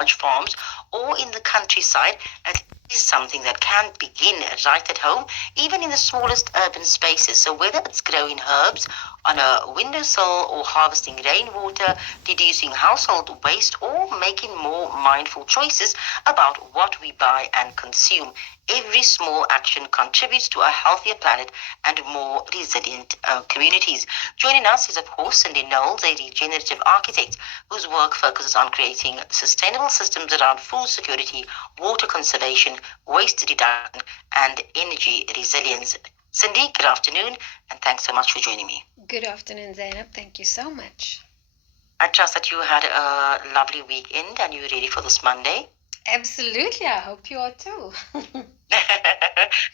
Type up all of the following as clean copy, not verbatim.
large farms or in the countryside, at least something that can begin right at home, even in the smallest urban spaces. So whether it's growing herbs on a windowsill or harvesting rainwater, reducing household waste, or making more mindful choices about what we buy and consume, every small action contributes to a healthier planet and more resilient communities. Joining us is, of course, Cindy Knowles, a regenerative architect whose work focuses on creating sustainable systems around food security, water conservation, waste reduction, and energy resilience. Cindy, good afternoon, and thanks so much for joining me. Good afternoon, Zainab. Thank you so much. I trust that you had a lovely weekend and you're ready for this Monday. Absolutely. I hope you are too.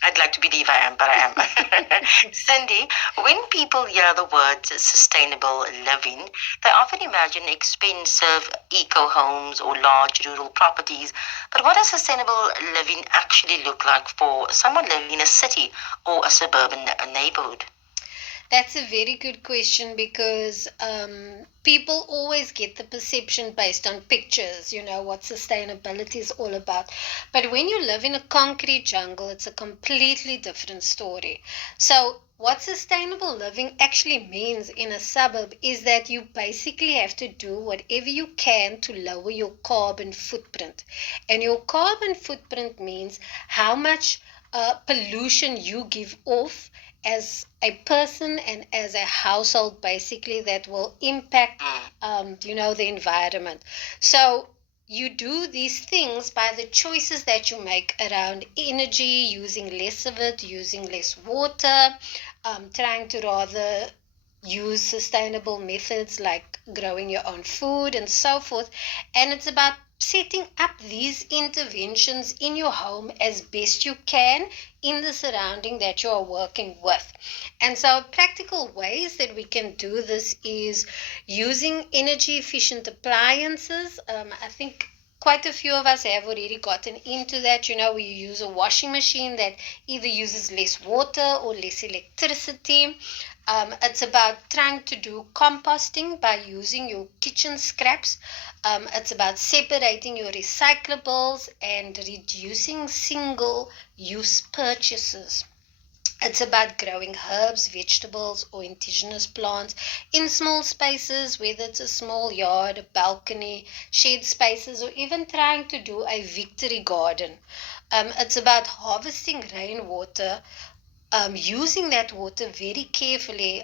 I'd like to believe I am, but I am. Cindy, when people hear the words sustainable living, they often imagine expensive eco homes or large rural properties. But what does sustainable living actually look like for someone living in a city or a suburban neighborhood? That's a very good question because people always get the perception based on pictures, what sustainability is all about. But when you live in a concrete jungle, it's a completely different story. So, what sustainable living actually means in a suburb is that you basically have to do whatever you can to lower your carbon footprint. And your carbon footprint means how much pollution you give off as a person and as a household, basically, that will impact the environment. So you do these things by the choices that you make around energy, using less of it, using less water, trying to rather use sustainable methods like growing your own food and so forth. And it's about setting up these interventions in your home as best you can in the surrounding that you are working with. And so practical ways that we can do this is using energy efficient appliances. I think quite a few of us have already gotten into that. We use a washing machine that either uses less water or less electricity. It's about trying to do composting by using your kitchen scraps. It's about separating your recyclables and reducing single use purchases. It's about growing herbs, vegetables, or indigenous plants in small spaces, whether it's a small yard, a balcony, shed spaces, or even trying to do a victory garden. It's about harvesting rainwater, using that water very carefully,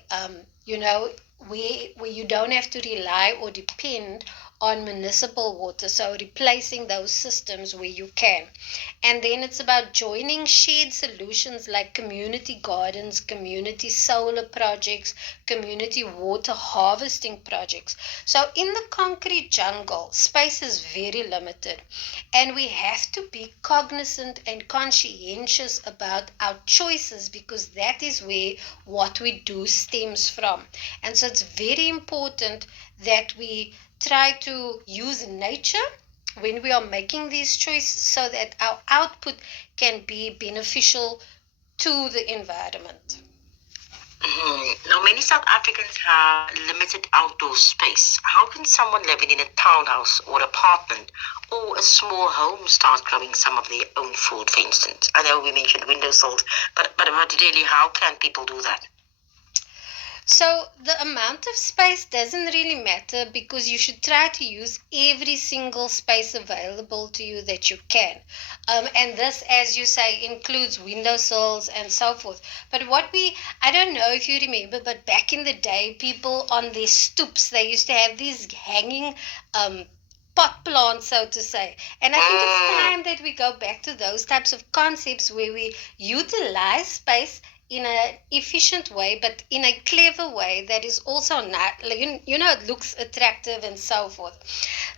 where you don't have to rely or depend on municipal water. So replacing those systems where you can. And then it's about joining shared solutions like community gardens, community solar projects, community water harvesting projects. So in the concrete jungle, space is very limited. And we have to be cognizant and conscientious about our choices because that is where what we do stems from. And so it's very important that we try to use nature when we are making these choices so that our output can be beneficial to the environment. Now, many South Africans have limited outdoor space. How can someone living in a townhouse or apartment or a small home start growing some of their own food, for instance? I know we mentioned windowsills, but really, how can people do that? So the amount of space doesn't really matter because you should try to use every single space available to you that you can. And this, as you say, includes windowsills and so forth. But I don't know if you remember, but back in the day, people on their stoops, they used to have these hanging pot plants, so to say. And I think it's time that we go back to those types of concepts where we utilize space in an efficient way, but in a clever way that is also not, it looks attractive and so forth.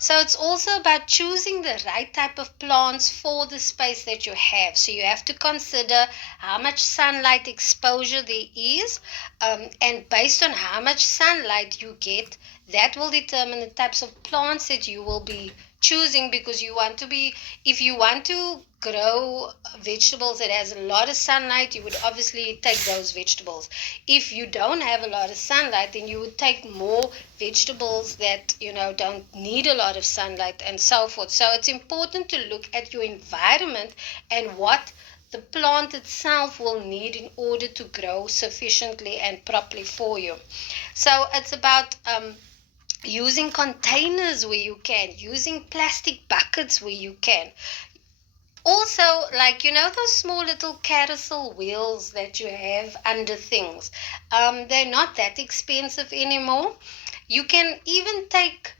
So it's also about choosing the right type of plants for the space that you have. So you have to consider how much sunlight exposure there is, and based on how much sunlight you get, that will determine the types of plants that you will be choosing, because if you want to grow vegetables that has a lot of sunlight, you would obviously take those vegetables. If you don't have a lot of sunlight, then you would take more vegetables that don't need a lot of sunlight and so forth. So it's important to look at your environment and what the plant itself will need in order to grow sufficiently and properly for you. So it's about using containers where you can, using plastic buckets where you can. Also, like, those small little carousel wheels that you have under things, they're not that expensive anymore. You can even take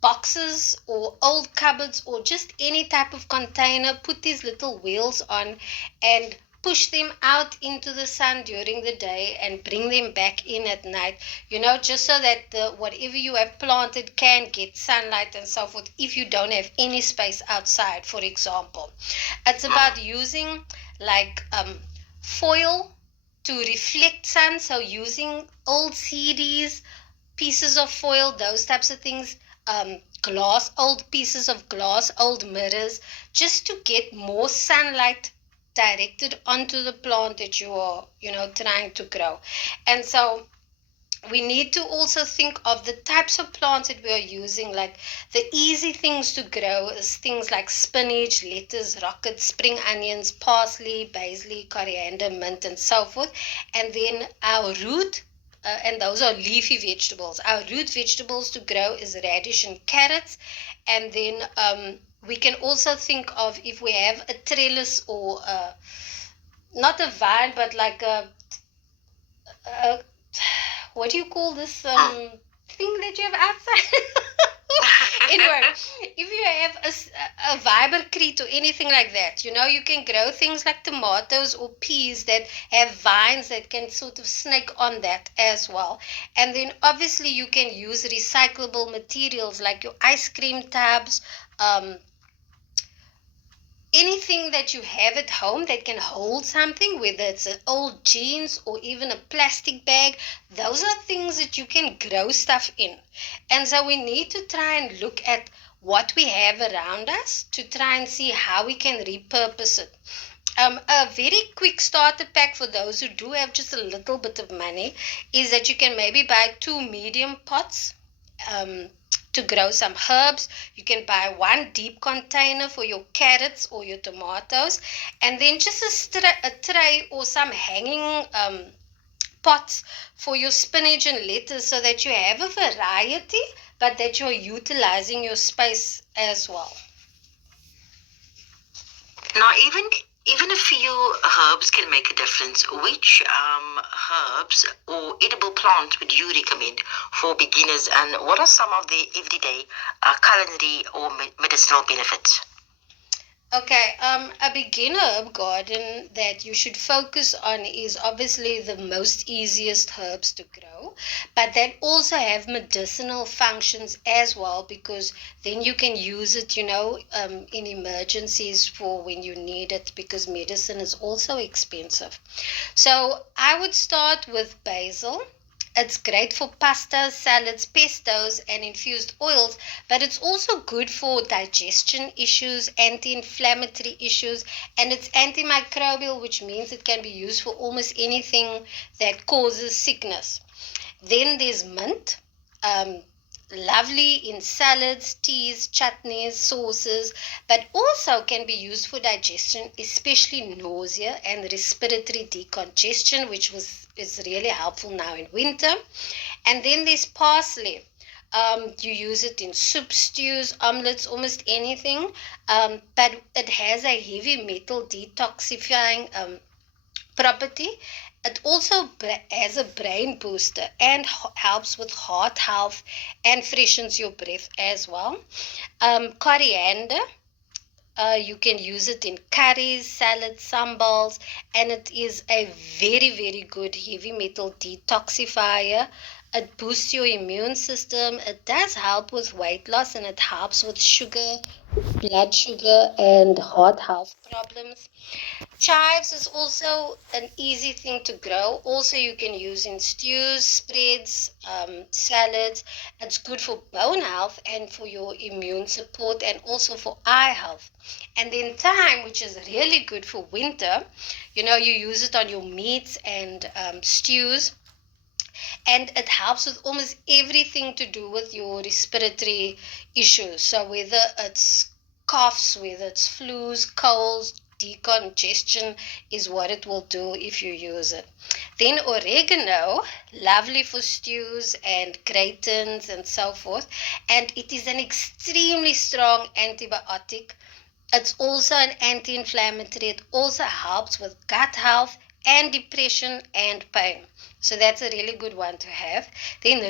boxes or old cupboards or just any type of container, put these little wheels on and push them out into the sun during the day and bring them back in at night, just so that whatever you have planted can get sunlight and so forth if you don't have any space outside, for example. It's about using like foil to reflect sun, so using old CDs, pieces of foil, those types of things, glass, old pieces of glass, old mirrors, just to get more sunlight directed onto the plant that you are, trying to grow. And so we need to also think of the types of plants that we are using. Like the easy things to grow is things like spinach, lettuce, rockets, spring onions, parsley, basil, coriander, mint, and so forth. And then our root, and those are leafy vegetables. Our root vegetables to grow is radish and carrots. And then we can also think of, if we have a trellis or not a vine, but like a what do you call this thing that you have outside? Anyway, if you have a vibercrete or anything like that, you can grow things like tomatoes or peas that have vines that can sort of snake on that as well. And then obviously you can use recyclable materials like your ice cream tubs, anything that you have at home that can hold something, whether it's an old jeans or even a plastic bag. Those are things that you can grow stuff in. And so we need to try and look at what we have around us to try and see how we can repurpose it. A very quick starter pack for those who do have just a little bit of money is that you can maybe buy 2 medium pots to grow some herbs. You can buy 1 deep container for your carrots or your tomatoes, and then just a tray or some hanging pots for your spinach and lettuce, so that you have a variety, but that you're utilizing your space as well. Now, even a few herbs can make a difference. Which herbs or edible plants would you recommend for beginners, and what are some of the everyday culinary or medicinal benefits? Okay, a beginner herb garden that you should focus on is obviously the most easiest herbs to grow, but that also have medicinal functions as well, because then you can use it, in emergencies for when you need it, because medicine is also expensive. So I would start with basil. It's great for pastas, salads, pestos, and infused oils, but it's also good for digestion issues, anti-inflammatory issues, and it's antimicrobial, which means it can be used for almost anything that causes sickness. Then there's mint. Lovely in salads, teas, chutneys, sauces, but also can be used for digestion, especially nausea and respiratory decongestion, which is really helpful now in winter. And then there's parsley. You use it in soup, stews, omelets, almost anything, but it has a heavy metal detoxifying property. It also has a brain booster and helps with heart health and freshens your breath as well. Coriander, you can use it in curries, salads, sambals, and it is a very, very good heavy metal detoxifier. It boosts your immune system. It does help with weight loss, and it helps with sugar blood sugar and heart health problems. Chives is also an easy thing to grow. Also, you can use in stews, spreads, salads. It's good for bone health and for your immune support and also for eye health. And then thyme, which is really good for winter. You use it on your meats and stews, and it helps with almost everything to do with your respiratory issues. So whether it's coughs, whether it's flus, colds, decongestion is what it will do if you use it. Then oregano, lovely for stews and gratins and so forth, and it is an extremely strong antibiotic. It's also an anti-inflammatory. It also helps with gut health and depression and pain. So that's a really good one to have. Then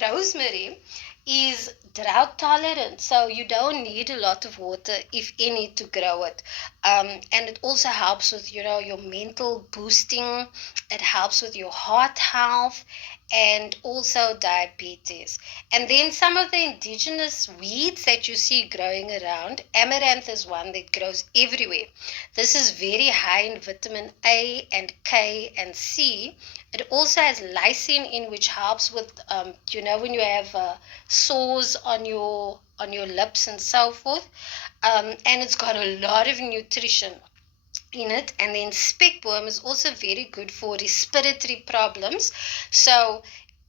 rosemary is drought tolerant, so you don't need a lot of water, if any, to grow it. And it also helps with your mental boosting. It helps with your heart health and also diabetes. And then some of the indigenous weeds that you see growing around, amaranth is one that grows everywhere. This is very high in vitamin A and K and C. It also has lysine in, which helps with, when you have sores on your lips and so forth. And it's got a lot of nutrition in it. And then speckworm is also very good for respiratory problems. So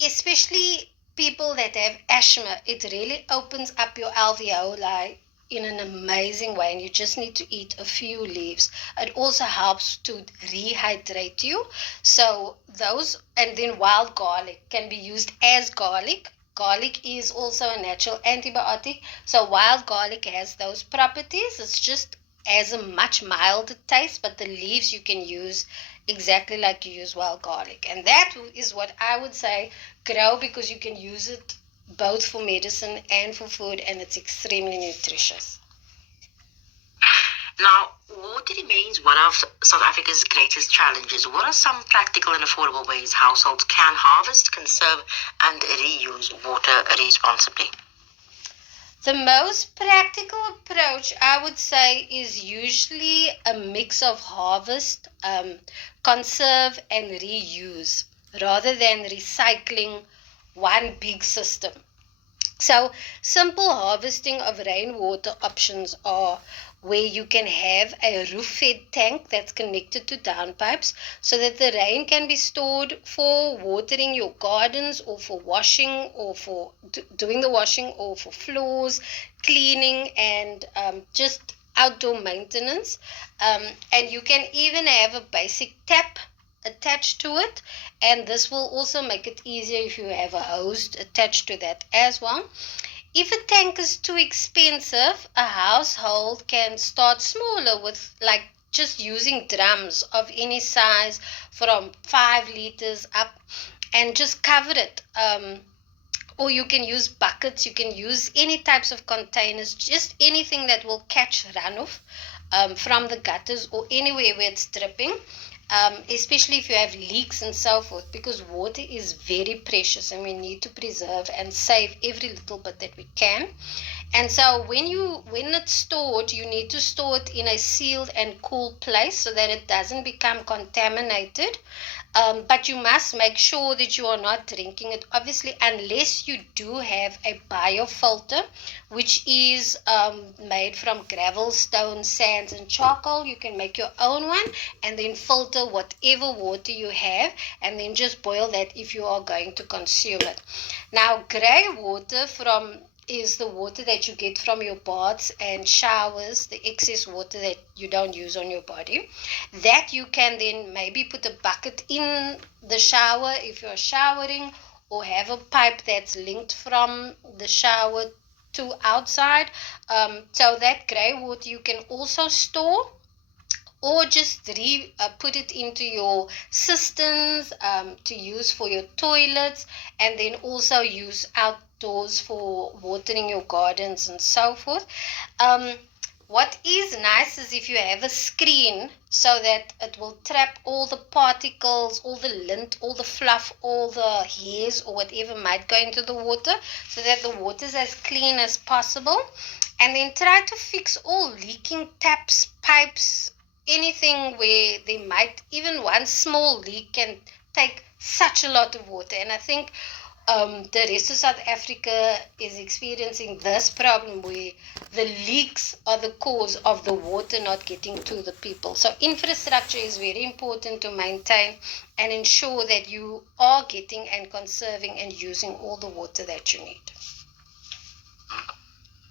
especially people that have asthma, it really opens up your alveoli in an amazing way, and you just need to eat a few leaves. It also helps to rehydrate you. So those, and then wild garlic can be used as garlic. Garlic is also a natural antibiotic, so wild garlic has those properties. It's just as a much milder taste, but the leaves you can use exactly like you use wild garlic. And that is what I would say, grow, because you can use it both for medicine and for food, and it's extremely nutritious. Now, water remains one of South Africa's greatest challenges. What are some practical and affordable ways households can harvest, conserve, and reuse water responsibly? The most practical approach, I would say, is usually a mix of harvest, conserve, and reuse rather than recycling one big system. So, simple harvesting of rainwater options are where you can have a roof-fed tank that's connected to downpipes so that the rain can be stored for watering your gardens, or for washing, or for doing the washing, or for floors, cleaning, and just outdoor maintenance. And you can even have a basic tap attached to it, and this will also make it easier if you have a hose attached to that as well. If a tank is too expensive, a household can start smaller with, like, just using drums of any size from 5 liters up, and just cover it. Or you can use buckets, you can use any types of containers, just anything that will catch runoff from the gutters or anywhere where it's dripping. Especially if you have leaks and so forth, because water is very precious and we need to preserve and save every little bit that we can. And so when it's stored, you need to store it in a sealed and cool place so that it doesn't become contaminated. But you must make sure that you are not drinking it, obviously, unless you do have a biofilter, which is made from gravel, stone, sands, and charcoal. You can make your own one and then filter whatever water you have, and then just boil that if you are going to consume it. Now, grey water is the water that you get from your baths and showers, the excess water that you don't use on your body. That you can then maybe put a bucket in the shower if you're showering, or have a pipe that's linked from the shower to outside. So that grey water you can also store, or just put it into your cisterns to use for your toilets, and then also use outdoors for watering your gardens and so forth. What is nice is if you have a screen so that it will trap all the particles, all the lint, all the fluff, all the hairs or whatever might go into the water, so that the water is as clean as possible. And then try to fix all leaking taps, pipes, anything where they might, even one small leak can take such a lot of water. And I think the rest of South Africa is experiencing this problem where the leaks are the cause of the water not getting to the people. So infrastructure is very important to maintain and ensure that you are getting and conserving and using all the water that you need.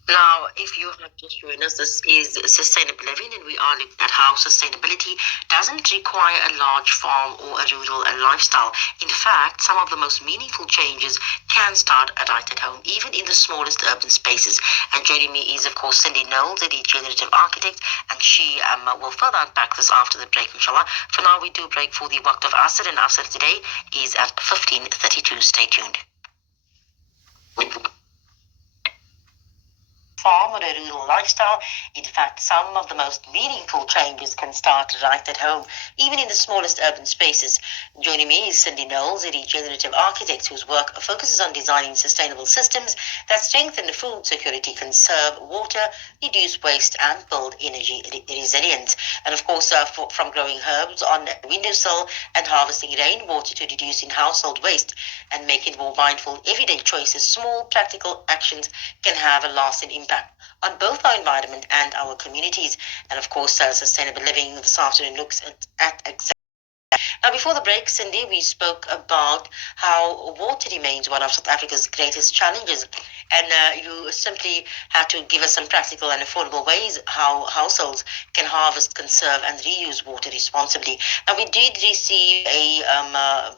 Now, if you have just joined us, this is Sustainable Living, and we are looking at how sustainability doesn't require a large farm or a rural lifestyle. In fact, some of the most meaningful changes can start right at home, even in the smallest urban spaces. And joining me is, of course, Cindy Knowles, the regenerative architect, and she will further unpack this after the break, inshallah. For now, we do break for the Waqt of Asr, and Asr today is at 15:32. Stay tuned. Farm or a rural lifestyle. In fact, some of the most meaningful changes can start right at home, even in the smallest urban spaces. Joining me is Cindy Knowles, a regenerative architect whose work focuses on designing sustainable systems that strengthen food security, conserve water, reduce waste, and build energy resilience. And of course, from growing herbs on windowsill and harvesting rainwater to reducing household waste and making more mindful everyday choices, small practical actions can have a lasting impact on both our environment and our communities. And of course, Sustainable Living this afternoon looks at exactly. Now, before the break, Cindy, we spoke about how water remains one of South Africa's greatest challenges. And you simply had to give us some practical and affordable ways how households can harvest, conserve, and reuse water responsibly. Now, we did receive a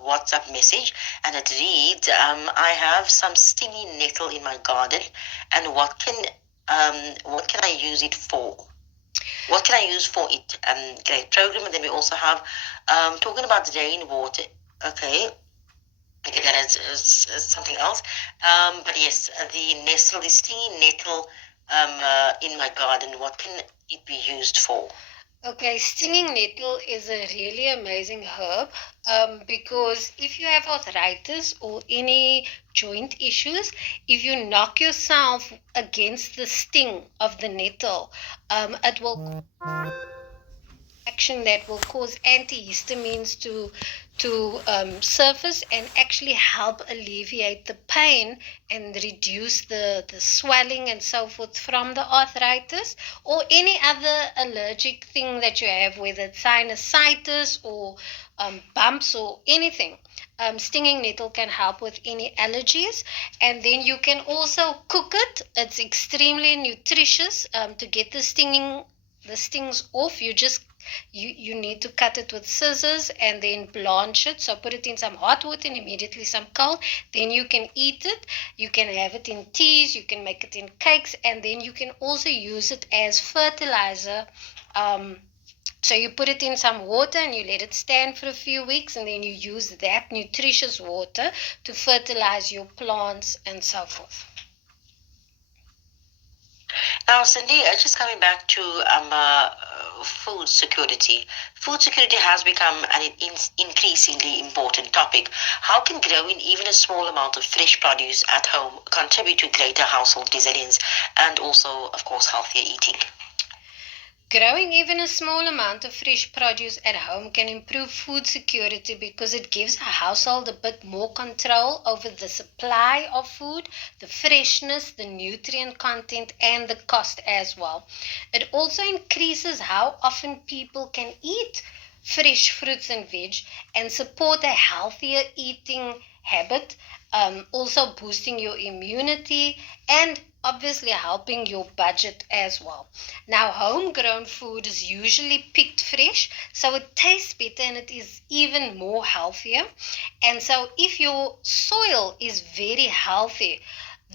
WhatsApp message, and it reads, I have some stingy nettle in my garden, and what can I use it for? What can I use for it? Great program. And then we also have talking about rainwater. Okay. Okay, that is something else. But yes, the stinging nettle in my garden, what can it be used for? Okay, stinging nettle is a really amazing herb because if you have arthritis or any joint issues, if you knock yourself against the sting of the nettle, it will action that will cause antihistamines to surface and actually help alleviate the pain and reduce the swelling and so forth from the arthritis or any other allergic thing that you have, whether it's sinusitis or bumps or anything. Stinging nettle can help with any allergies, and then you can also cook it. It's extremely nutritious to get the stings off. You need to cut it with scissors and then blanch it. So put it in some hot water and immediately some cold. Then you can eat it. You can have it in teas. You can make it in cakes, and then you can also use it as fertilizer. So you put it in some water and you let it stand for a few weeks, and then you use that nutritious water to fertilize your plants and so forth. Now, Cindy, just coming back to food security. Food security has become an increasingly important topic. How can growing even a small amount of fresh produce at home contribute to greater household resilience and also, of course, healthier eating? Growing even a small amount of fresh produce at home can improve food security because it gives a household a bit more control over the supply of food, the freshness, the nutrient content, and the cost as well. It also increases how often people can eat fresh fruits and veg and support a healthier eating habit, also boosting your immunity and obviously helping your budget as well. Now, homegrown food is usually picked fresh, so it tastes better and it is even more healthier. And so, if your soil is very healthy,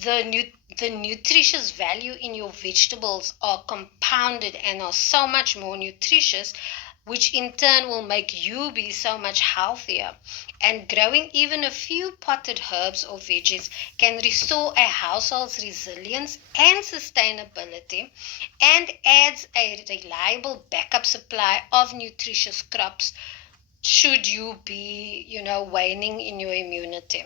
the nutritious value in your vegetables are compounded and are so much more nutritious, which in turn will make you be so much healthier. And growing even a few potted herbs or veggies can restore a household's resilience and sustainability and adds a reliable backup supply of nutritious crops should you be, waning in your immunity.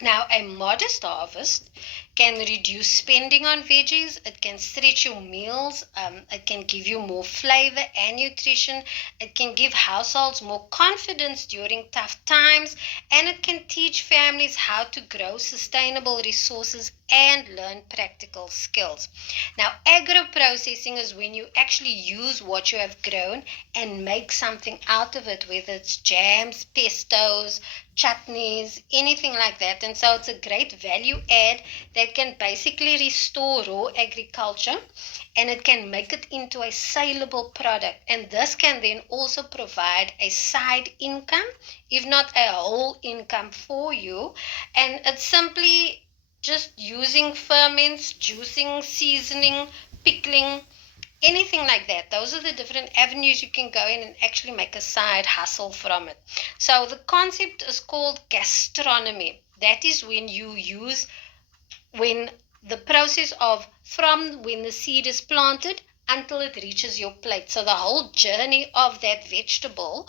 Now, a modest harvest can reduce spending on veggies. It can stretch your meals. It can give you more flavor and nutrition. It can give households more confidence during tough times. And it can teach families how to grow sustainable resources and learn practical skills. Now, agro-processing is when you actually use what you have grown and make something out of it, whether it's jams, pestos, chutneys, anything like that. And so it's a great value add that can basically restore raw agriculture, and it can make it into a saleable product. And this can then also provide a side income, if not a whole income for you. And it's simply just using ferments, juicing, seasoning, pickling, anything like that. Those are the different avenues you can go in and actually make a side hustle from it. So the concept is called gastronomy. That is when the process of from when the seed is planted until it reaches your plate. So the whole journey of that vegetable,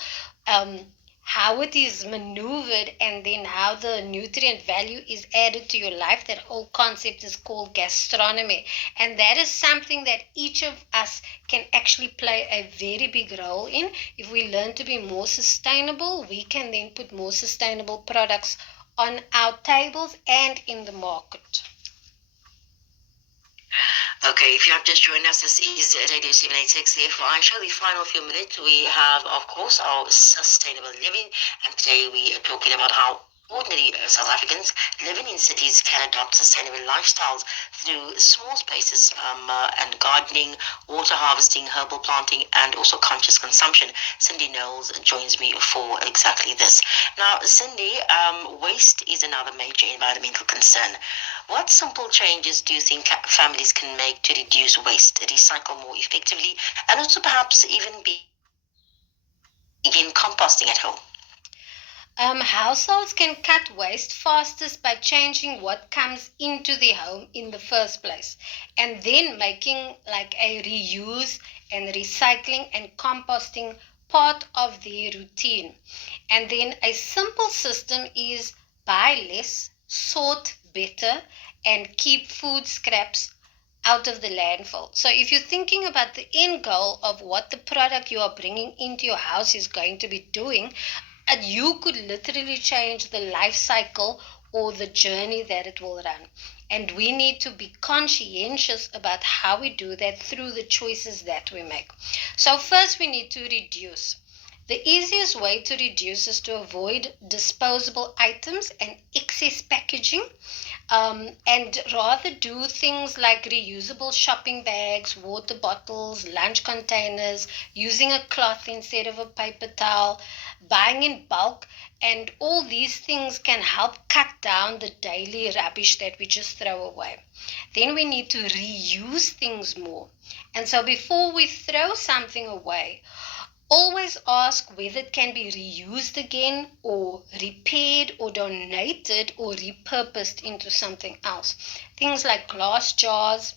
how it is maneuvered, and then how the nutrient value is added to your life, that whole concept is called gastronomy. And that is something that each of us can actually play a very big role in. If we learn to be more sustainable, we can then put more sustainable products on our tables and in the market. Okay, if you have just joined us, this is Radio 786. Therefore, I show the final few minutes. We have, of course, our sustainable living, and today we are talking about how ordinary South Africans living in cities can adopt sustainable lifestyles through small spaces and gardening, water harvesting, herbal planting, and also conscious consumption. Cindy Knowles joins me for exactly this. Now, Cindy, waste is another major environmental concern. What simple changes do you think families can make to reduce waste, recycle more effectively, and also perhaps even begin composting at home? Households can cut waste fastest by changing what comes into the home in the first place, and then making like a reuse and recycling and composting part of their routine. And then a simple system is buy less, sort better, and keep food scraps out of the landfill. So if you're thinking about the end goal of what the product you are bringing into your house is going to be doing, and you could literally change the life cycle or the journey that it will run. And we need to be conscientious about how we do that through the choices that we make. So first we need to reduce. The easiest way to reduce is to avoid disposable items and excess packaging, and rather do things like reusable shopping bags, water bottles, lunch containers, using a cloth instead of a paper towel, buying in bulk, and all these things can help cut down the daily rubbish that we just throw away. Then we need to reuse things more. And so before we throw something away, always ask whether it can be reused again or repaired or donated or repurposed into something else. Things like glass jars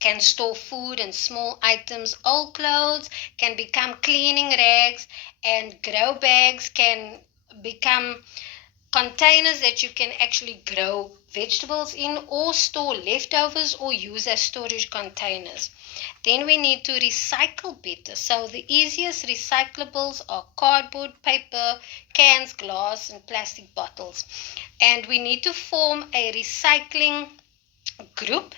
can store food and small items. Old clothes can become cleaning rags, and grow bags can become containers that you can actually grow vegetables in or store leftovers or use as storage containers. Then we need to recycle better. So the easiest recyclables are cardboard, paper, cans, glass, and plastic bottles. And we need to form a recycling group,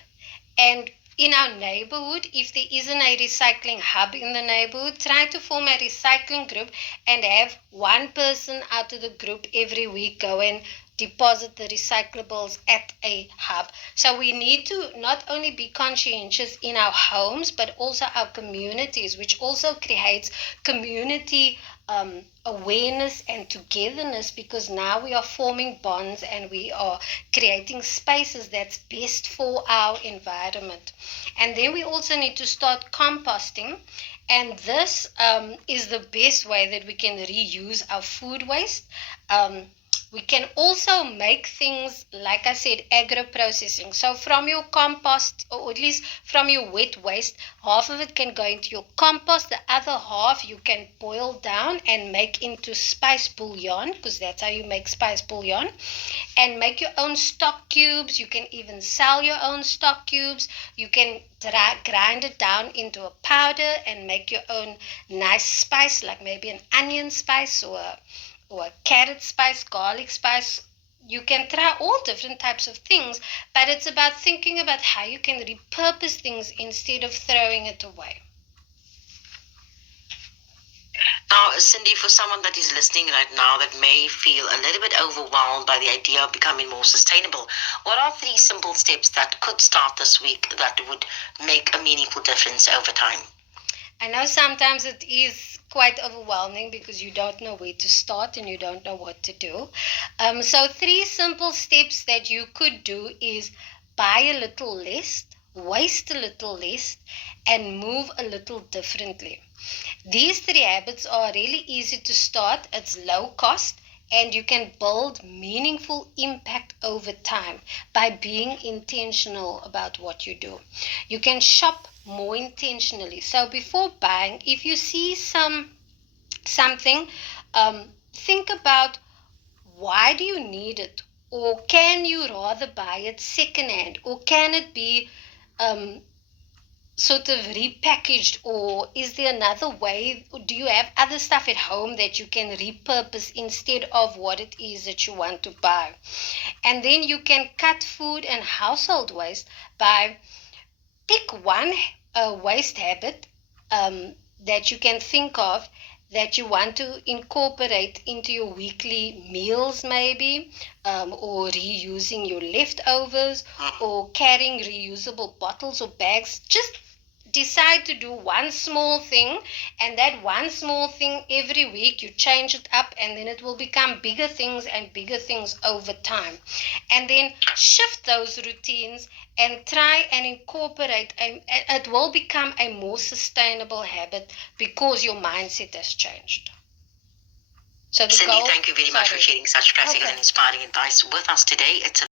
and in our neighborhood, if there isn't a recycling hub in the neighborhood, try to form a recycling group and have one person out of the group every week go and deposit the recyclables at a hub. So we need to not only be conscientious in our homes, but also our communities, which also creates community awareness and togetherness, because now we are forming bonds and we are creating spaces that's best for our environment. And then we also need to start composting, and this is the best way that we can reuse our food waste. We can also make things, like I said, agro-processing. So from your compost, or at least from your wet waste, half of it can go into your compost. The other half you can boil down and make into spice bouillon, because that's how you make spice bouillon, and make your own stock cubes. You can even sell your own stock cubes. You can grind it down into a powder and make your own nice spice, like maybe an onion spice or a carrot spice, garlic spice. You can try all different types of things, but it's about thinking about how you can repurpose things instead of throwing it away. Now, Cindy, for someone that is listening right now that may feel a little bit overwhelmed by the idea of becoming more sustainable, what are 3 simple steps that could start this week that would make a meaningful difference over time? I know sometimes it is quite overwhelming because you don't know where to start and you don't know what to do. So 3 simple steps that you could do is buy a little less, waste a little less, and move a little differently. These 3 habits are really easy to start. It's low cost and you can build meaningful impact over time by being intentional about what you do. You can shop more intentionally. So before buying, if you see something, think about, why do you need it? Or can you rather buy it secondhand? Or can it be sort of repackaged, or is there another way? Do you have other stuff at home that you can repurpose instead of what it is that you want to buy? And then you can cut food and household waste by pick one waste habit that you can think of that you want to incorporate into your weekly meals, maybe, or reusing your leftovers, or carrying reusable bottles or bags. Just decide to do one small thing, and that one small thing every week you change it up, and then it will become bigger things and bigger things over time. And then shift those routines and try and incorporate, it will become a more sustainable habit because your mindset has changed. So Cindy, thank you very much for sharing such practical and inspiring advice with us today. It's a